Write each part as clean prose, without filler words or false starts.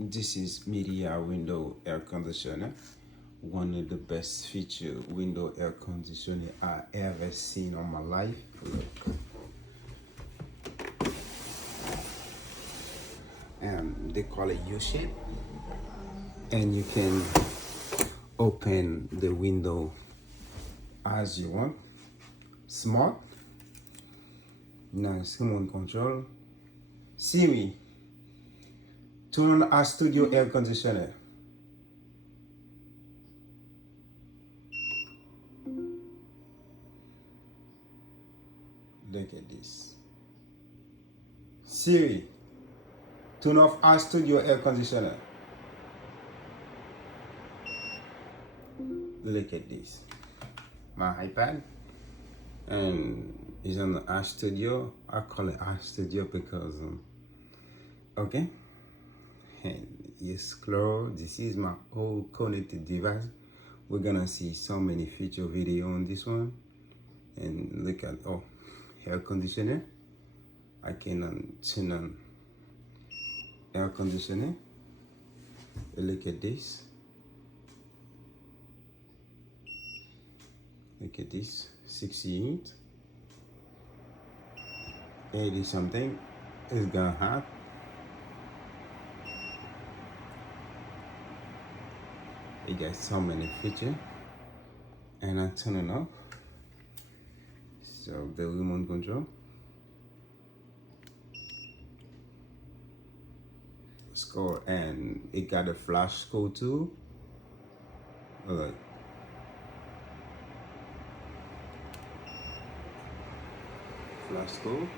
This is Midea window air conditioner. One of the best feature window air conditioner I ever seen on my life. Look. They call it U-shape. And you can open the window as you want. Smart. Nice remote control. Siri, turn on our studio air conditioner. Look at this. Siri, turn off our studio air conditioner. Look at this. My iPad and it's on the our studio. I call it our studio because okay. And yes, close. This is my old connected device. We're gonna see so many feature video on this one. And look at air conditioner. I can turn on air conditioner. Look at this. Look at this. 68, 80 something. It's gonna have. It got so many features. And I turn it off. So the remote control. Score, and it got a flash code too. Look. Flash code.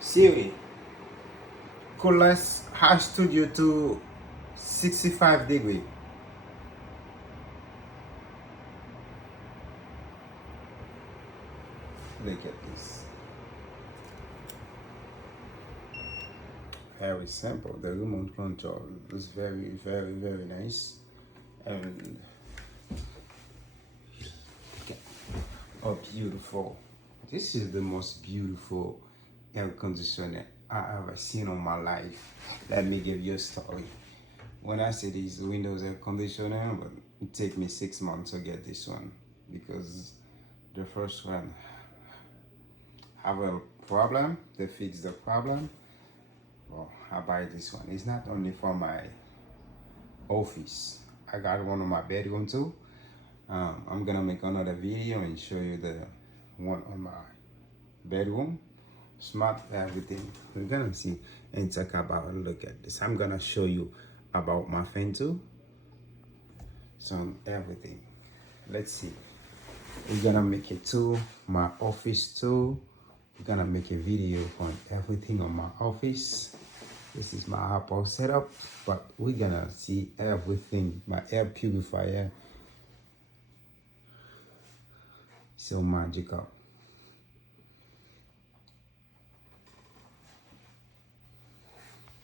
Siri, coolest high studio to 65 degree. Look at this. Very simple. The remote control is very, very, very nice. And oh, beautiful. This is the most beautiful air conditioner I ever seen on my life. Let me give you a story. When I say these Windows air conditioner, but it take me 6 months to get this one because the first one have a problem. They fix the problem. Well, I buy this one. It's not only for my office. I got one on my bedroom too. I'm gonna make another video and show you the one on my bedroom. Smart everything. We're gonna see and talk about. Look at this. I'm gonna show you about my fan too. So everything. Let's see. We're gonna make it too. My office too. We're gonna make a video on everything on my office. This is my Apple setup, but we're gonna see everything. My air purifier. So magical.